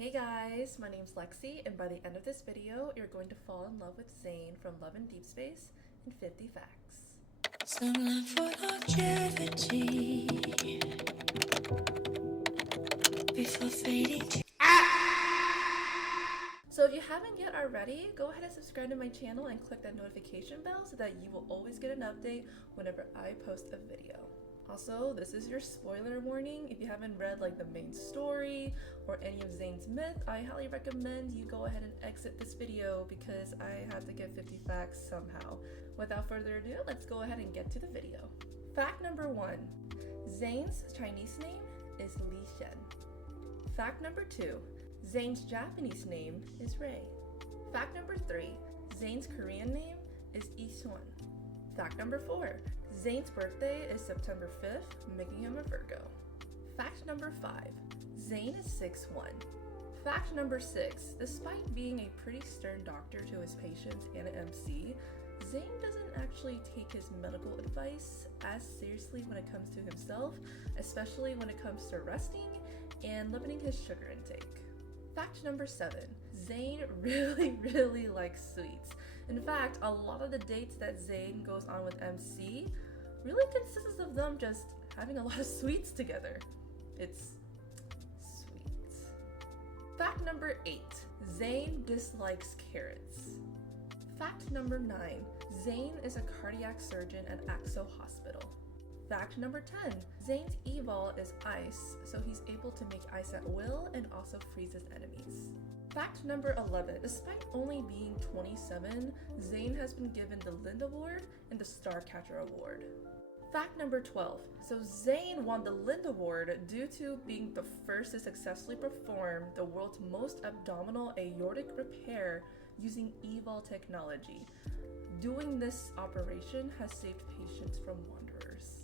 Hey guys, my name's Lexi, and by the end of this video, you're going to fall in love with Zayne from Love and Deepspace in 50 Facts. Some love for longevity before fading to So if you haven't yet already, go ahead and subscribe to my channel and click that notification bell so that you will always get an update whenever I post a video. Also, this is your spoiler warning. If you haven't read the main story or any of Zayne's myth, I highly recommend you go ahead and exit this video because I have to get 50 facts somehow. Without further ado, let's go ahead and get to the video. Fact number 1. Zayne's Chinese name is Li Shen. Fact number 2. Zayne's Japanese name is Ray. Fact number 3. Zayne's Korean name is Isuan. Fact number 4. Zayne's birthday is September 5th, making him a Virgo. Fact number 5. Zayne is 6'1". Fact number 6. Despite being a pretty stern doctor to his patients and an MC, Zayne doesn't actually take his medical advice as seriously when it comes to himself, especially when it comes to resting and limiting his sugar intake. Fact number 7. Zayne really likes sweets. In fact, a lot of the dates that Zayne goes on with MC really consists of them just having a lot of sweets together. It's sweet. Fact number 8. Zayne dislikes carrots. Fact number 9. Zayne is a cardiac surgeon at Axo Hospital. Fact number 10. Zayne's yall is ice, so he's able to make ice at will and also freeze his enemies. Fact number 11. Despite only being 27, Zayne has been given the Lind Award and the Starcatcher Award. Fact number 12. So Zayne won the Lind Award due to being the first to successfully perform the world's most abdominal aortic repair using yall technology. Doing this operation has saved patients from wanderers.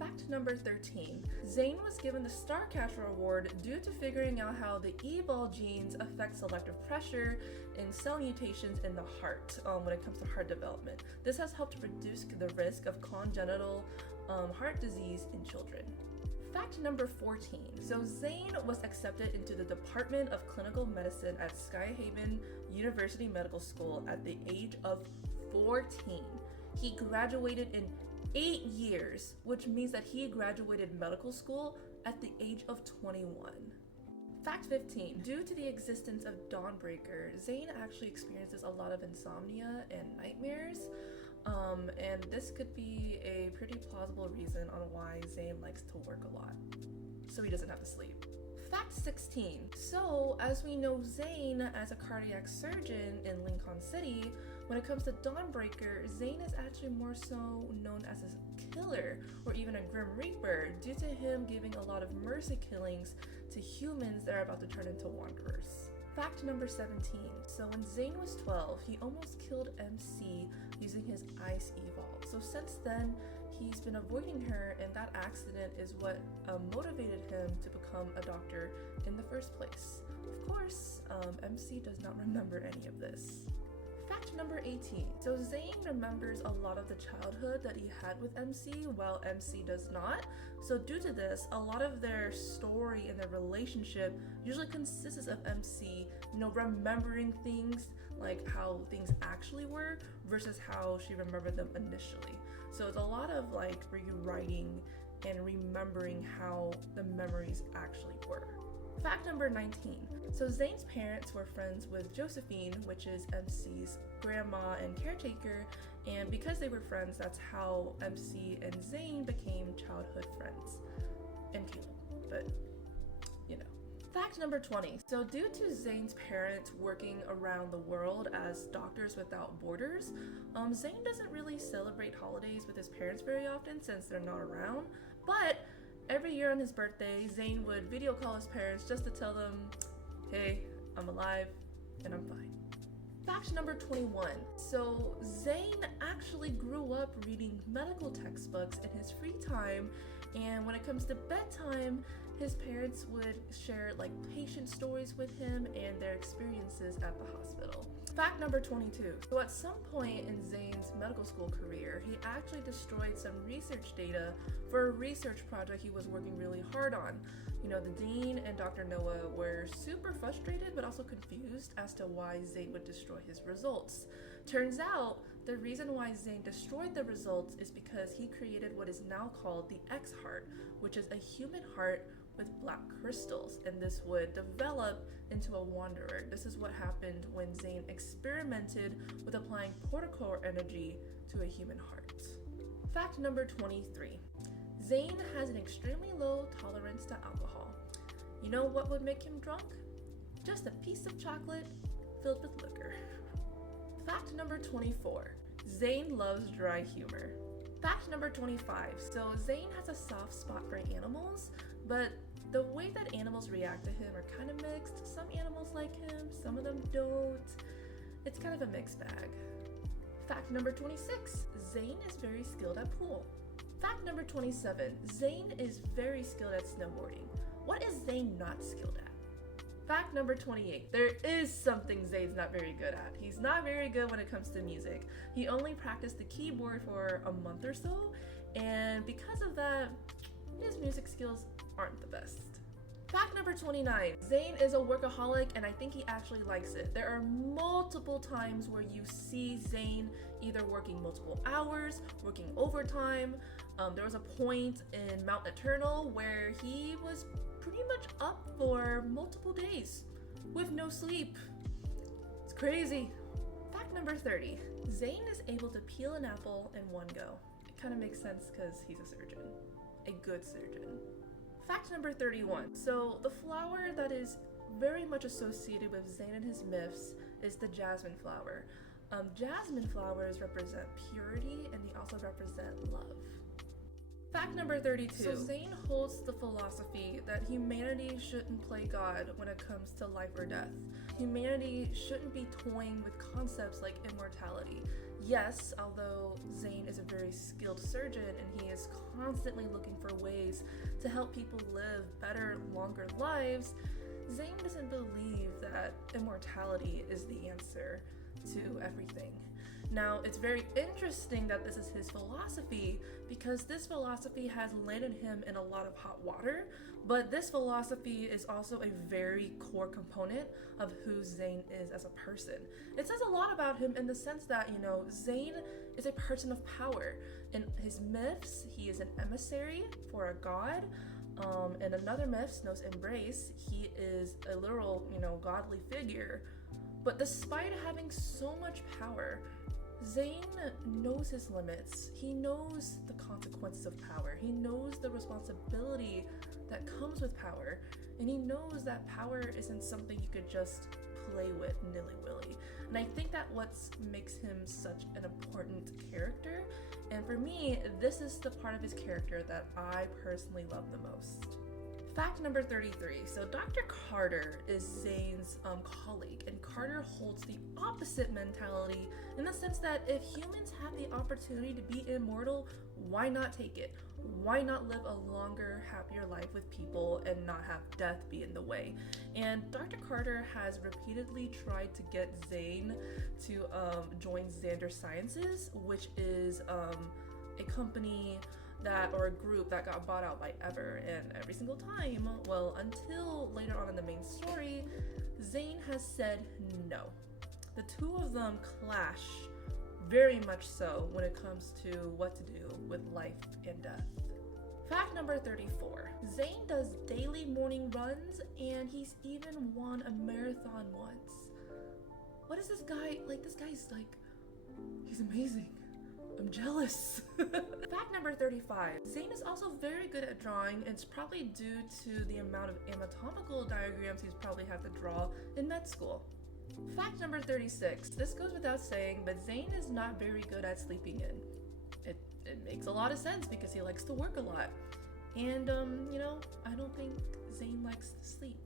Fact number 13. Zayne was given the Starcatcher Award due to figuring out how the yall genes affect selective pressure in cell mutations in the heart when it comes to heart development. This has helped reduce the risk of congenital heart disease in children. Fact number 14. So Zayne was accepted into the Department of Clinical Medicine at Skyhaven University Medical School at the age of 14. He graduated in 8 years, which means that he graduated medical school at the age of 21. Fact 15. Due to the existence of Dawnbreaker, Zayne actually experiences a lot of insomnia and nightmares, and this could be a pretty plausible reason on why Zayne likes to work a lot, so he doesn't have to sleep. Fact 16. So, as we know Zayne as a cardiac surgeon in Lincoln City, when it comes to Dawnbreaker, Zayne is actually more so known as a killer or even a Grim Reaper due to him giving a lot of mercy killings to humans that are about to turn into wanderers. Fact number 17. So when Zayne was 12, he almost killed MC using his ice evolve. So since then, he's been avoiding her, and that accident is what motivated him to become a doctor in the first place. Of course, MC does not remember any of this. Fact number 18. So Zayne remembers a lot of the childhood that he had with MC, while MC does not. So due to this, a lot of their story and their relationship usually consists of MC, remembering things like how things actually were versus how she remembered them initially. So it's a lot of rewriting and remembering how the memories actually were. Fact number 19. So Zayne's parents were friends with Josephine, which is MC's grandma and caretaker, and because they were friends, that's how MC and Zayne became childhood friends. And Caleb, but Fact number 20. So due to Zayne's parents working around the world as Doctors Without Borders, Zayne doesn't really celebrate holidays with his parents very often since they're not around, but every year on his birthday, Zayne would video call his parents just to tell them, hey, I'm alive and I'm fine. Fact number 21. So Zayne actually grew up reading medical textbooks in his free time, and when it comes to bedtime, His parents would share like patient stories with him and their experiences at the hospital. Fact number 22. So at some point in Zayne's medical school career, he actually destroyed some research data for a research project he was working really hard on. You know, the dean and Dr. Noah were super frustrated but also confused as to why Zayne would destroy his results. Turns out, the reason why Zayne destroyed the results is because he created what is now called the X heart, which is a human heart with black crystals, and this would develop into a wanderer. This is what happened when Zayne experimented with applying portal energy to a human heart. Fact number 23. Zayne has an extremely low tolerance to alcohol. You know what would make him drunk? Just a piece of chocolate filled with liquor. Fact number 24. Zayne loves dry humor. Fact number 25. So Zayne has a soft spot for animals, but the way that animals react to him are kind of mixed. Some animals like him, some of them don't. It's kind of a mixed bag. Fact number 26. Zayne is very skilled at pool. Fact number 27. Zayne is very skilled at snowboarding. What is Zayne not skilled at? Fact number 28. There is something Zayne's not very good at. He's not very good when it comes to music. He only practiced the keyboard for a month or so, and because of that, his music skills aren't the best. Fact number 29. Zayne is a workaholic, and I think he actually likes it. There are multiple times where you see Zayne either working multiple hours, working overtime. There was a point in Mount Eternal where he was pretty much up for multiple days with no sleep. It's crazy. Fact number 30. Zayne is able to peel an apple in one go. It kind of makes sense because he's a surgeon. A good surgeon. Fact number 31. So the flower that is very much associated with Zayne and his myths is the jasmine flower. Jasmine flowers represent purity, and they also represent love. Fact number 32. So Zayne holds the philosophy that humanity shouldn't play God when it comes to life or death. Humanity shouldn't be toying with concepts like immortality. Yes, although Zayne is a very skilled surgeon and he is constantly looking for ways to help people live better, longer lives, Zayne doesn't believe that immortality is the answer to everything. Now, it's very interesting that this is his philosophy because this philosophy has landed him in a lot of hot water, but this philosophy is also a very core component of who Zayne is as a person. It says a lot about him in the sense that, you know, Zayne is a person of power. In his myths, he is an emissary for a god. In another myth, Snow's Embrace, he is a literal, godly figure. But despite having so much power, Zayne knows his limits. He knows the consequences of power. He knows the responsibility that comes with power. And he knows that power isn't something you could just play with nilly-willy. And I think that what makes him such an important character. And for me, this is the part of his character that I personally love the most. Fact number 33. So Dr. Carter is Zayne's colleague, and Carter holds the opposite mentality in the sense that if humans have the opportunity to be immortal, why not take it? Why not live a longer, happier life with people and not have death be in the way? And Dr. Carter has repeatedly tried to get Zayne to join Xander Sciences, which is a company or a group that got bought out by Ever, and every single time, well, until later on in the main story, Zayne has said no. The two of them clash very much so when it comes to what to do with life and death. Fact number 34. Zayne does daily morning runs, and he's even won a marathon once. What is this guy like? This guy's like, he's amazing. I'm jealous. Fact number 35. Zayne is also very good at drawing, and it's probably due to the amount of anatomical diagrams he's probably had to draw in med school. Fact number 36. This goes without saying, but Zayne is not very good at sleeping in. It makes a lot of sense because he likes to work a lot. And, I don't think Zayne likes to sleep.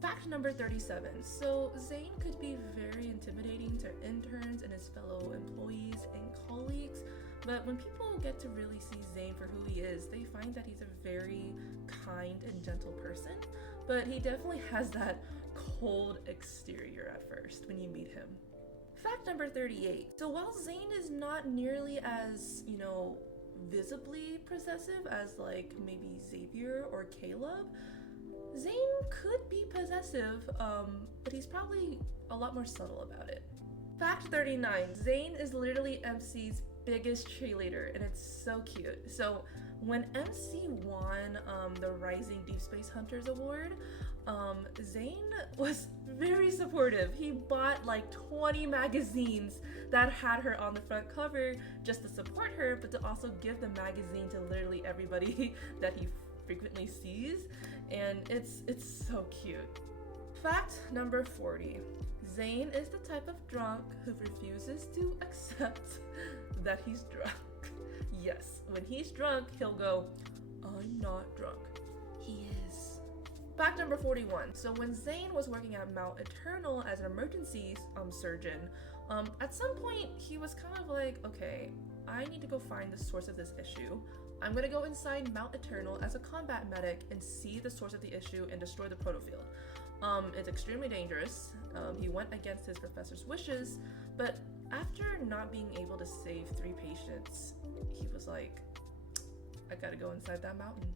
Fact number 37. So Zayne could be very intimidating to interns and his fellow employees and colleagues, But when people get to really see Zayne for who he is, they find that he's a very kind and gentle person, but he definitely has that cold exterior at first when you meet him. Fact number 38. So while Zayne is not nearly as, visibly possessive as like maybe Xavier or Caleb, Zayne could be possessive, but he's probably a lot more subtle about it. Fact 39. Zayne is literally MC's biggest cheerleader, and it's so cute. So when MC won the Rising Deepspace Hunters Award, Zayne was very supportive. He bought like 20 magazines that had her on the front cover just to support her, but to also give the magazine to literally everybody that he frequently sees, and it's so cute. Fact number 40. Zayne is the type of drunk who refuses to accept that he's drunk. Yes, when he's drunk, he'll go, "I'm not drunk." He is. Fact number 41. So when Zayne was working at Mount Eternal as an emergency surgeon, at some point he was kind of like, okay, I need to go find the source of this issue. I'm gonna go inside Mount Eternal as a combat medic and see the source of the issue and destroy the protofield. It's extremely dangerous. He went against his professor's wishes, but after not being able to save 3 patients, he was like, I gotta go inside that mountain.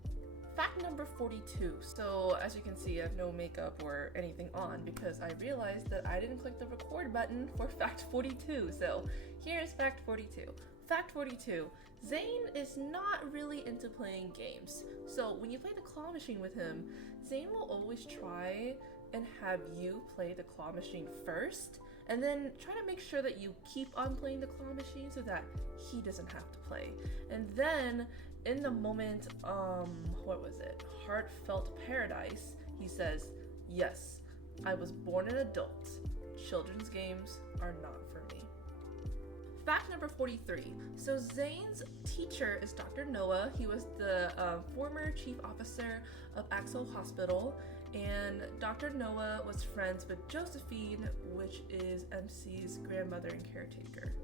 Fact number 42. So as you can see, I have no makeup or anything on because I realized that I didn't click the record button for fact 42. So here's fact 42. Fact 42. Zayne is not really into playing games. So when you play the claw machine with him, Zayne will always try and have you play the claw machine first, and then try to make sure that you keep on playing the claw machine so that he doesn't have to play. And then in the moment, Heartfelt Paradise, he says, "Yes, I was born an adult. Children's games are not for me." Fact number 43. So Zayne's teacher is Dr. Noah. He was the former chief officer of Axel Hospital, and Dr. Noah was friends with Josephine, which is MC's grandmother and caretaker.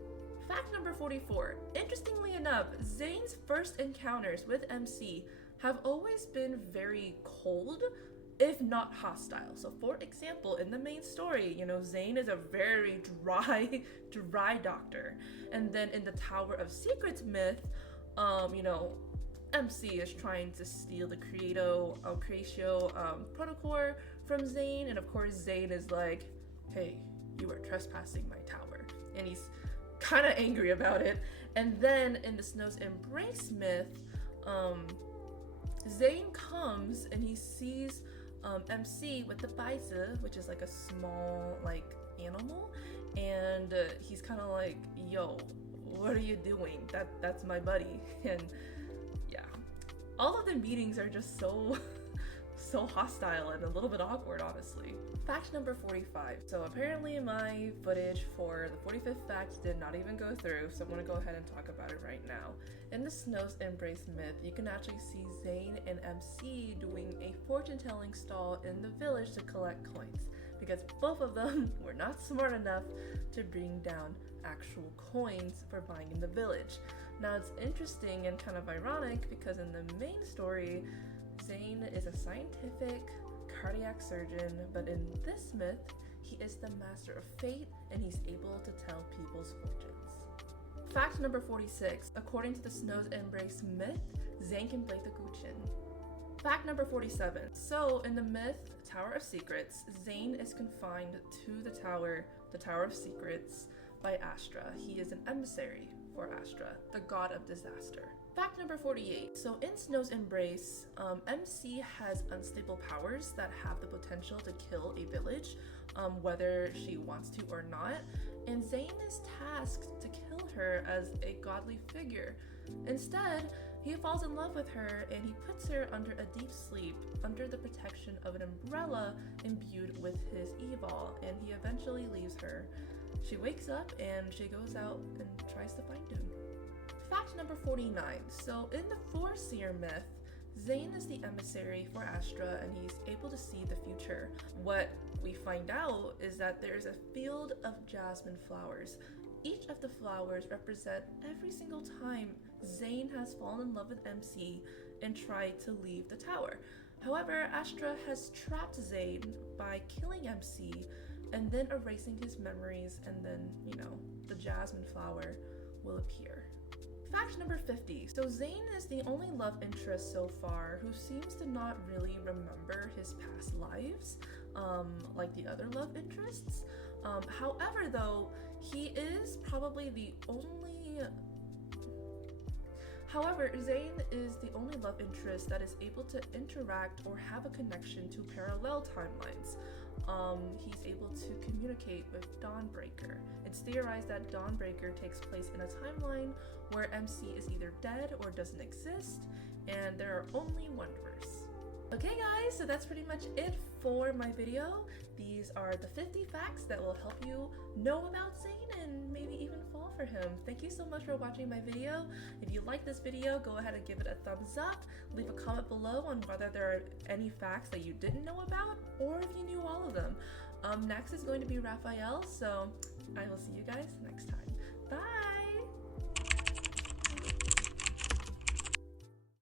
Fact number 44. Interestingly enough, Zayne's first encounters with MC have always been very cold, if not hostile. So for example, in the main story, Zayne is a very dry doctor. And then in the Tower of Secrets myth, MC is trying to steal the Creatio protocore from Zayne, and of course Zayne is like, "Hey, you are trespassing my tower," and he's kind of angry about it. And then in the Snow's Embrace myth, Zayne comes and he sees MC with the Baize, which is like a small animal, and he's kind of like, "Yo, what are you doing? That's my buddy." And yeah, all of the meetings are just so hostile and a little bit awkward, honestly. Fact number 45. So apparently my footage for the 45th fact did not even go through, so I'm gonna go ahead and talk about it right now. In the Snow's Embrace myth, you can actually see Zayne and MC doing a fortune-telling stall in the village to collect coins, because both of them were not smart enough to bring down actual coins for buying in the village. Now it's interesting and kind of ironic because in the main story, Zayne is a scientific cardiac surgeon, but in this myth, he is the master of fate and he's able to tell people's fortunes. Fact number 46. According to the Snow's Embrace myth, Zayne can play the Guqin. Fact number 47. So in the myth, Tower of Secrets, Zayne is confined to the Tower of Secrets, by Astra. He is an emissary for Astra, the god of disaster. Fact number 48. So in Snow's Embrace, MC has unstable powers that have the potential to kill a village, whether she wants to or not, and Zayne is tasked to kill her as a godly figure. Instead, he falls in love with her and he puts her under a deep sleep under the protection of an umbrella imbued with his yall, and he eventually leaves her. She wakes up and she goes out and tries to find him. Fact number 49. So in the Four-Seer myth, Zayne is the emissary for Astra and he's able to see the future. What we find out is that there's a field of jasmine flowers each of the flowers represent every single time Zayne has fallen in love with MC and tried to leave the tower. However, Astra has trapped Zayne by killing MC and then erasing his memories, and then, the jasmine flower will appear. Fact number 50. So Zayne is the only love interest so far who seems to not really remember his past lives, like the other love interests. However, though, he is probably the only... However, Zayne is the only love interest that is able to interact or have a connection to parallel timelines. He's able to communicate with Dawnbreaker. It's theorized that Dawnbreaker takes place in a timeline where MC is either dead or doesn't exist, and there are only Wanderers. Okay guys, so that's pretty much it for my video. These are the 50 facts that will help you know about Zayne and maybe even fall for him. Thank you so much for watching my video. If you like this video, go ahead and give it a thumbs up. Leave a comment below on whether there are any facts that you didn't know about or if you knew all of them. Next is going to be Raphael, so I will see you guys next time. Bye!